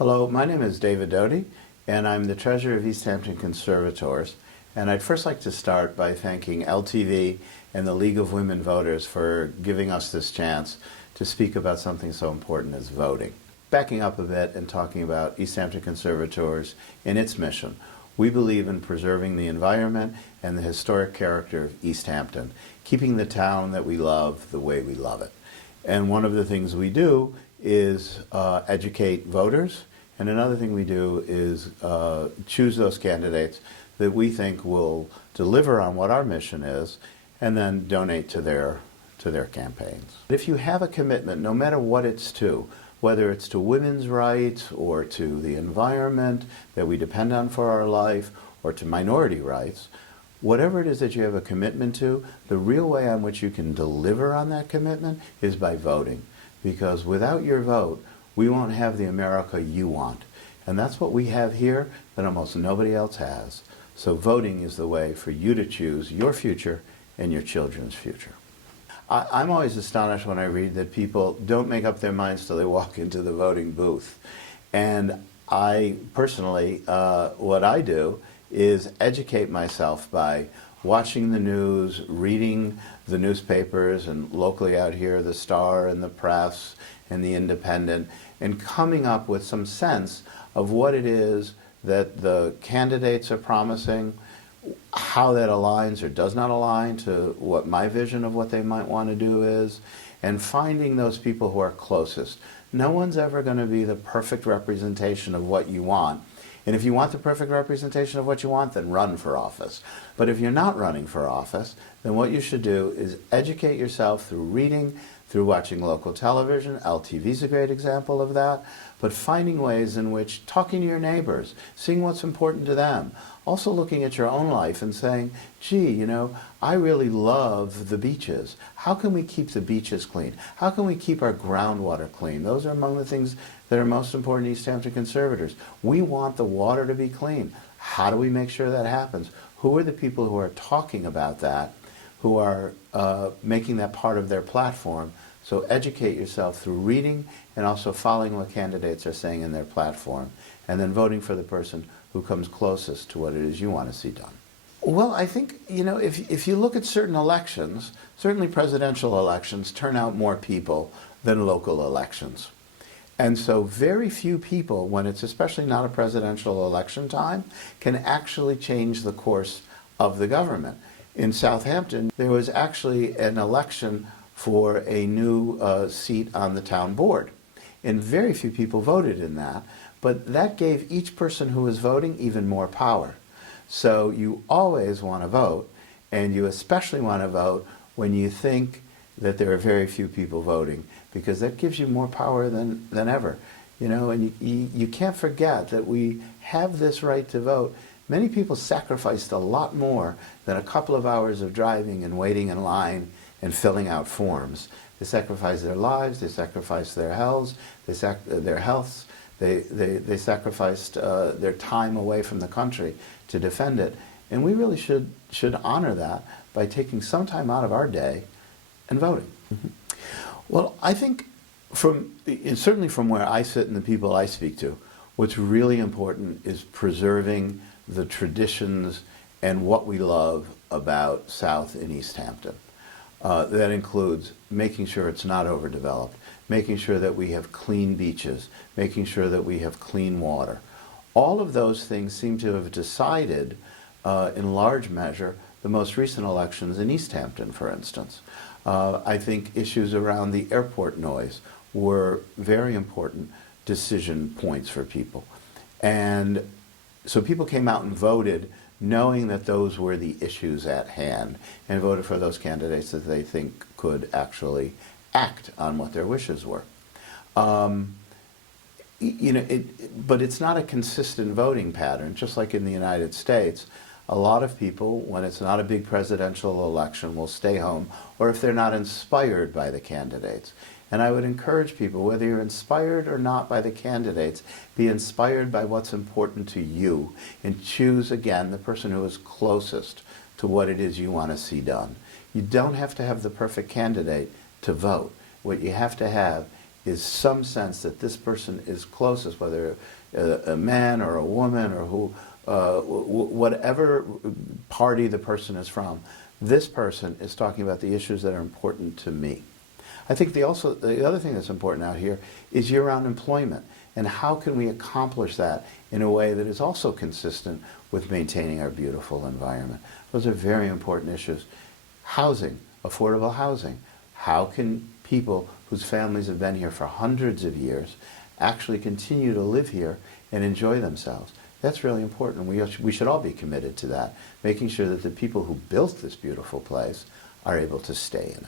Hello, my name is David Doty, and I'm the treasurer of Hampton Conservators. And I'd first like to start by thanking LTV and the League of Women Voters for giving us this chance to speak about something so important as voting. Backing up a bit and talking about Hampton Conservators and its mission, we believe in preserving the environment and the historic character of East Hampton, keeping the town that we love the way we love it. And one of the things we do is educate voters, and another thing we do is choose those candidates that we think will deliver on what our mission is, and then donate to their campaigns. If you have a commitment, no matter what it's to, whether it's to women's rights or to the environment that we depend on for our life, or to minority rights, whatever it is that you have a commitment to, the real way on which you can deliver on that commitment is by voting. Because without your vote, we won't have the America you want. And that's what we have here that almost nobody else has. So voting is the way for you to choose your future and your children's future. I'm always astonished when I read that people don't make up their minds till they walk into the voting booth. And I personally, what I do is educate myself by watching the news, reading the newspapers, and locally out here, the Star and the Press and the Independent, and coming up with some sense of what it is that the candidates are promising, how that aligns or does not align to what my vision of what they might want to do is, and finding those people who are closest. No one's ever going to be the perfect representation of what you want. And if you want the perfect representation of what you want, then run for office. But if you're not running for office, then what you should do is educate yourself through reading, through watching local television. LTV is a great example of that. But finding ways in which talking to your neighbors, seeing what's important to them, also looking at your own life and saying, gee, you know, I really love the beaches. How can we keep the beaches clean? How can we keep our groundwater clean? Those are among the things that are most important to East Hampton Conservators. We want the water to be clean. How do we make sure that happens? Who are the people who are talking about that, who are making that part of their platform? So educate yourself through reading and also following what candidates are saying in their platform, and then voting for the person who comes closest to what it is you want to see done. Well, I think, you know, if you look at certain elections, certainly presidential elections turn out more people than local elections. And so very few people, when it's especially not a presidential election time, can actually change the course of the government. In Southampton, there was actually an election for a new seat on the town board. And very few people voted in that, but that gave each person who was voting even more power. So you always want to vote, and you especially want to vote when you think that there are very few people voting, because that gives you more power than ever. You know, and you can't forget that we have this right to vote. Many people sacrificed a lot more than a couple of hours of driving and waiting in line and filling out forms. They sacrificed their lives, they sacrificed their healths, they sacrificed their time away from the country to defend it. And we really should honor that by taking some time out of our day and voting. Mm-hmm. Well, I think certainly from where I sit and the people I speak to, what's really important is preserving the traditions and what we love about South and East Hampton. That includes making sure it's not overdeveloped, making sure that we have clean beaches, making sure that we have clean water. All of those things seem to have decided, in large measure, the most recent elections in East Hampton, for instance. I think issues around the airport noise were very important decision points for people. And so people came out and voted knowing that those were the issues at hand, and voted for those candidates that they think could actually act on what their wishes were. You know, but it's not a consistent voting pattern, just like in the United States. A lot of people, when it's not a big presidential election, will stay home, or if they're not inspired by the candidates. And I would encourage people, whether you're inspired or not by the candidates, be inspired by what's important to you, and choose, again, the person who is closest to what it is you want to see done. You don't have to have the perfect candidate to vote. What you have to have is some sense that this person is closest, whether a man or a woman or who, whatever party the person is from, this person is talking about the issues that are important to me. I think the other thing that's important out here is year-round employment, and how can we accomplish that in a way that is also consistent with maintaining our beautiful environment. Those are very important issues. Housing, affordable housing. How can people whose families have been here for hundreds of years actually continue to live here and enjoy themselves? That's really important. We should all be committed to that, making sure that the people who built this beautiful place are able to stay in it.